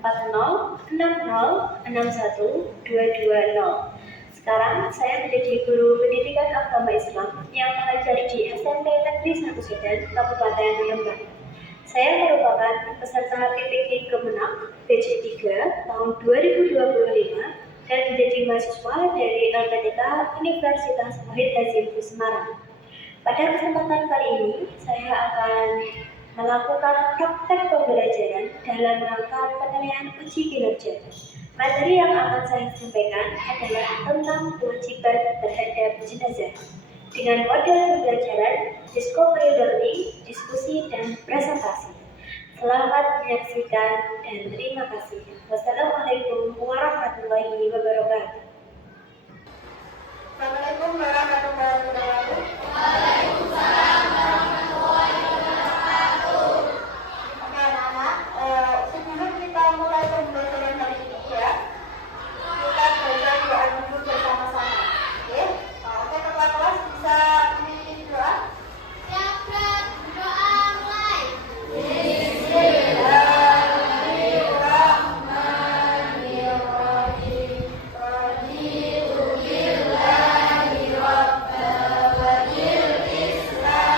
406020. Sekarang saya menjadi guru pendidikan agama Islam yang mengajar di SMP Negeri 1 Medan, Kabupaten Lembang. Saya merupakan peserta PPG Kemenang batch 3 tahun 2025 dan menjadi mahasiswa dari LPTK Universitas Wahid Hasyim Semarang. Pada kesempatan kali ini, saya akan melakukan praktek pembelajaran dalam rangka penilaian uji kinerja. Materi yang akan saya sampaikan adalah tentang kewajiban terhadap jenazah dengan model pembelajaran discovery learning, diskusi, dan presentasi. Selamat menyaksikan dan terima kasih. Wassalamualaikum warahmatullahi wabarakatuh. Assalamualaikum warahmatullahi wabarakatuh. Waalaikumsalam warahmatullahi wabarakatuh. Oke anak-anak, sebelum kita mulai pembelajaran hari ini ya, kita baca doa dulu bersama-sama. Oke, oke kepala kelas bisa memimpin doa. Siap, doa mulai. Bismillahirrahmanirrahim. Raditu billahi rabba wa bil Islam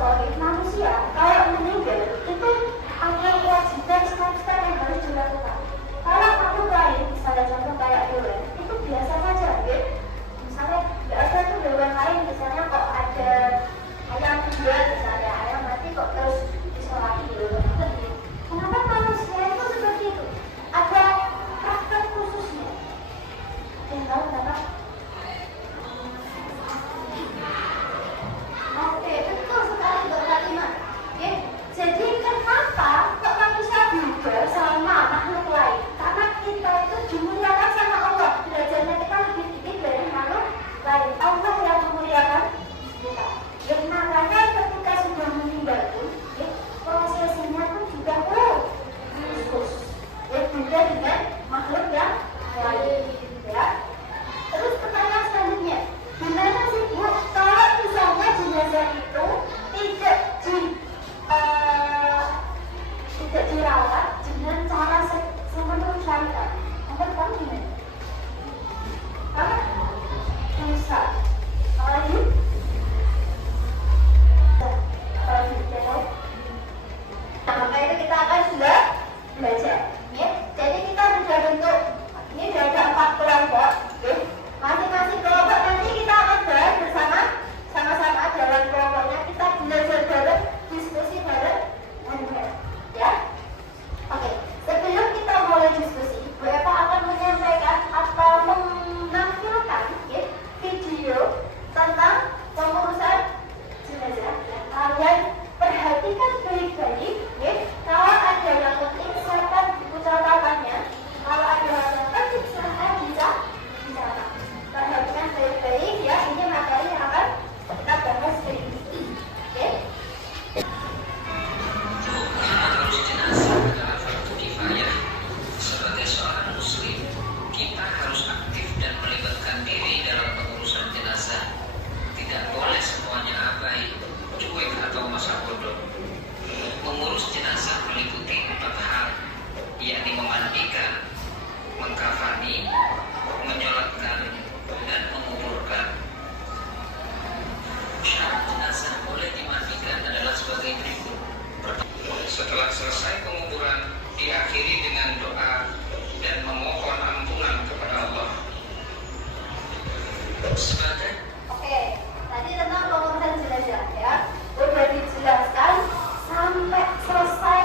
sorry, manusia kalau meninggal itu ada kewajiban step-step yang harus dilakukan. Kalau kamu lain, misalnya contoh kayak hewan, itu biasa saja, gitu. Misalnya nggak ada tuh hewan lain, misalnya kok ada ayam jual, misalnya ayam mati kok terus disolati gitu. Kenapa manusia itu seperti itu? Ada praktek khususnya. Yang tahu kenapa? Oke, betul sekali Mbak Fatima. Oke, jadi kenapa kok manusia beda sama makhluk lain? Karena kita itu dimuliakan sama Allah. Derajatnya kita lebih tinggi dari makhluk lain. Allah yang memuliakan kita. Yang makanya ketika sudah meninggal pun, prosesnya pun juga khusus. Ya, beda dengan makhluk yang lain. Ya. Terus pertanyaan selanjutnya, gimana sih Bu kalau misalnya jenazah itu tidak dirawat dengan cara semenurut syariat? Menurut kamu gimana? Apa? Bisa. Lagi? Nah, maka itu kita akan sudah belajar. Ya. Jadi kita sudah bentuk, ini sudah ada 4 kelompok. Ya. Masing-masing kelompok nanti kita akan bahas bersama, sama-sama dalam kelompoknya. Kita belajar bareng, diskusi bareng, ya. Oke, sebelum kita mulai diskusi, Bu Eva akan menyampaikan atau menampilkan ya, video tentang pengurusan jenazah. Ya. Kalian perhatikan baik-baik, ya. Kalau ada yang penting, silakan buku catatannya. Kalau ada yang penting, silakan dicatat. Perhatikan baik-baik ya, ini materi yang akan kita bahas hari ini. Oke? Mengurus jenazah adalah fardu kifayah. Sebagai seorang muslim, kita harus aktif dan melibatkan diri dalam pengurusan jenazah. Tidak boleh semuanya abai, cuek atau masa bodoh. Mengurus jenazah meliputi 4 hal, yakni memandikan, mengkafani, menyolatkan, dan menguburkan. Syarat jenazah boleh dimandikan adalah sebagai berikut. Setelah selesai penguburan, diakhiri dengan doa dan memohon ampunan kepada Allah. Sebagai Oke, tadi tentang pengurusan jenazah ya. Sudah dijelaskan sampai selesai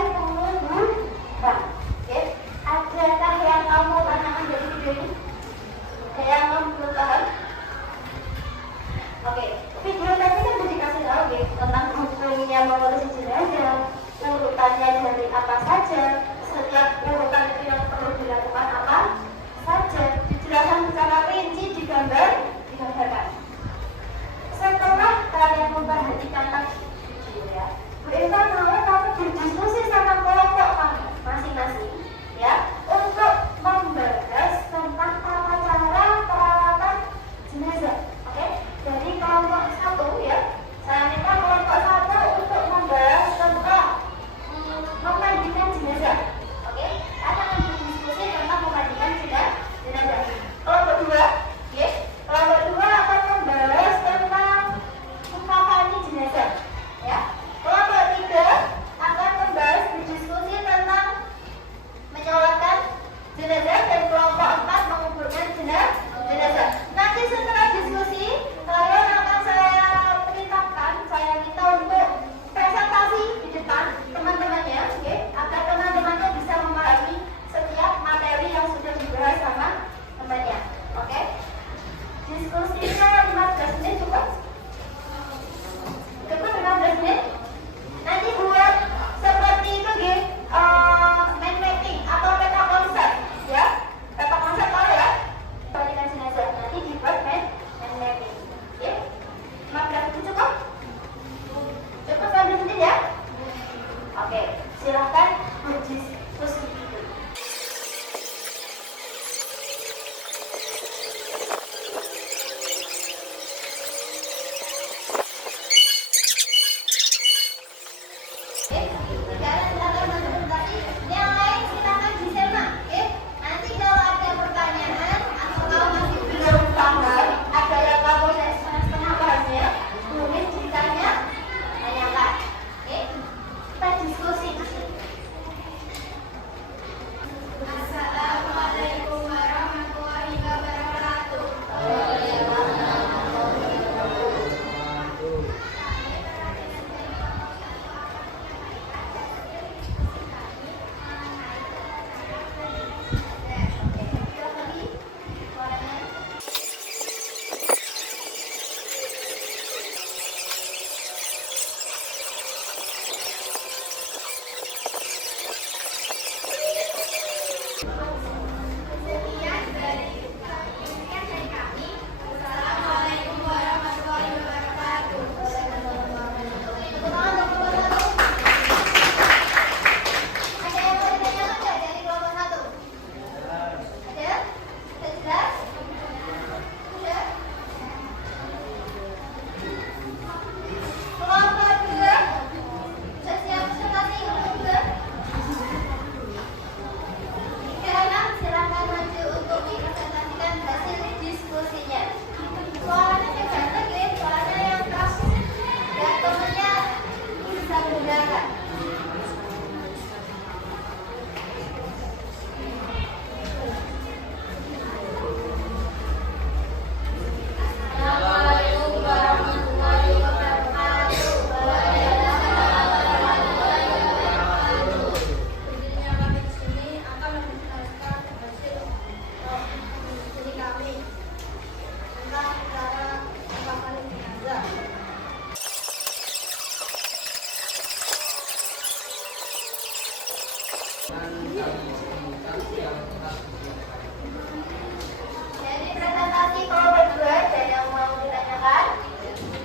Jadi presentasi kelompok 2 ada yang mau ditanyakan?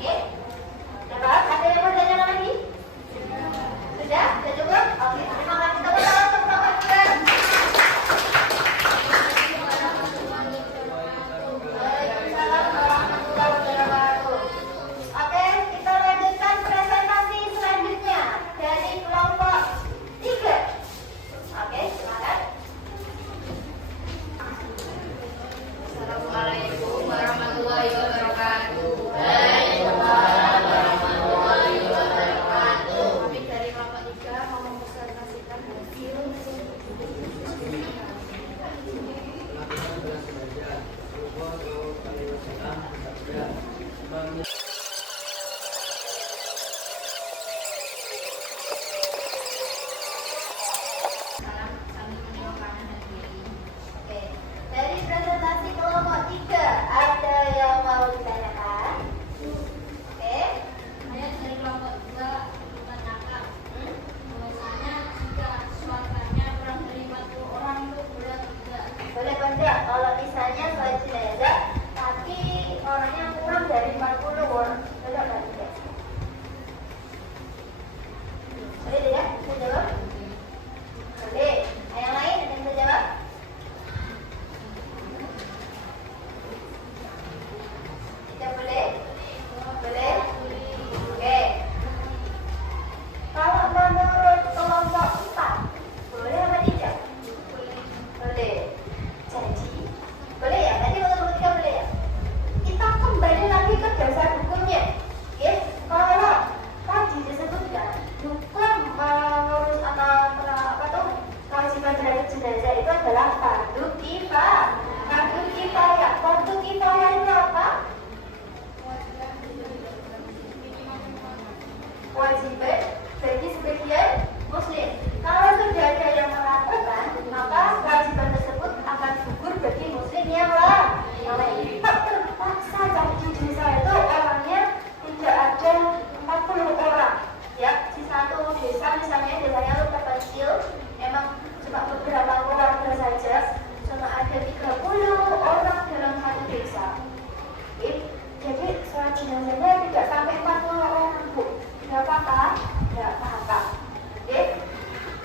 Oke. Dapat? Ada yang mau ditanyakan lagi? Sudah? Sudah cukup? Oke, terima kasih. Tepuk tangan untuk kelompok 2. Waalaikumsalam warahmatullahi wabarakatuh. Oke, kita lanjutkan presentasi selanjutnya dari kelompok 3. Oke, silakan. Assalamualaikum warahmatullahi wabarakatuh. Kami dari kelompok 3 mau mempresentasikan hasil salam kami mendoakan negeri. Oke, dari presentasi kelompok 3 ada yang mau ditanyakan? Oke, Saya dari kelompok 2 menanyakan bahwasanya jika suaranya kurang dari 40 orang itu boleh atau tidak? boleh tidak kalau misalnya sholat jenazah tapi orangnya kurang dari 40 orang, boleh atau tidak? Boleh tidak? Bisa jawab? Boleh. Yang lain ada yang bisa jawab? Tidak boleh? Boleh? Oke. Kalau menurut kelompok 4, boleh apa tidak? Boleh. Jadi, boleh ya? Tadi menurut 3 boleh ya? Kita kembali lagi ke dasar hukumnya. Oke? Kalau tadi disebutkan hukum mengurus atau apa tuh kewajiban terhadap jenazah itu adalah fardu kifayah. Fardu kifayah. Fardu kifayah itu apa? Kewajiban bagi sebagian muslim. Kalau sudah ada yang melakukan, maka kewajiban tersebut akan gugur bagi muslim yang lain. Tak terpaksa tadi di saya itu orangnya tidak ada 40 orang. Ya, di satu desa misalnya desanya lu terpencil, emang cuma beberapa keluarga saja, cuma ada 30 orang dalam satu desa. Oke, jadi sholat jenazahnya tidak sampai 40 orang, Bu. Tidak apa-apa, tidak apa-apa. Oke,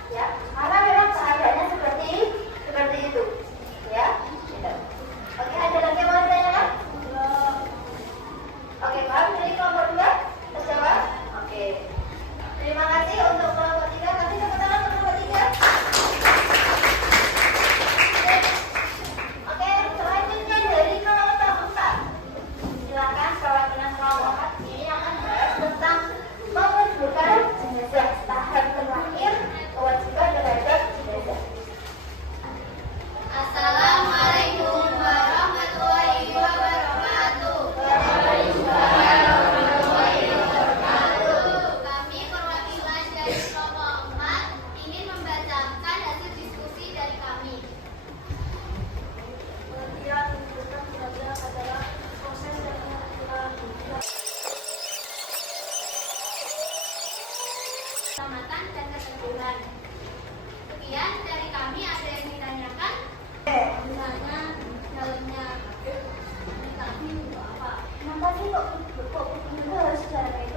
ya, karena memang keadaannya seperti itu, ya. Gitu. Oke, ada lagi yang mau ditanyakan? Oke, paham dari kelompok 2? Terjawab? Oke. Terima kasih untuk kelompok 3. Kasih tepuk tangan untuk kelompok 3. Oke, selanjutnya dari kelompok 4. Silakan perwakilan kelompok 4 ini akan bahas tentang menguburkan jenazah, tahap terakhir kewajiban terhadap jenazah. Assalamualaikum warahmatullahi wabarakatuh. Kami perwakilan dari kelompok 4 ingin membacakan hasil diskusi dari kami. Kemudian menguburkan jenazah adalah proses yang dilakukan Keselamatan dan ketertiban. Sekian dari kami, ada yang ditanyakan? Misalnya dalamnya kami untuk apa? Kenapa sih kok begini harus cara kayak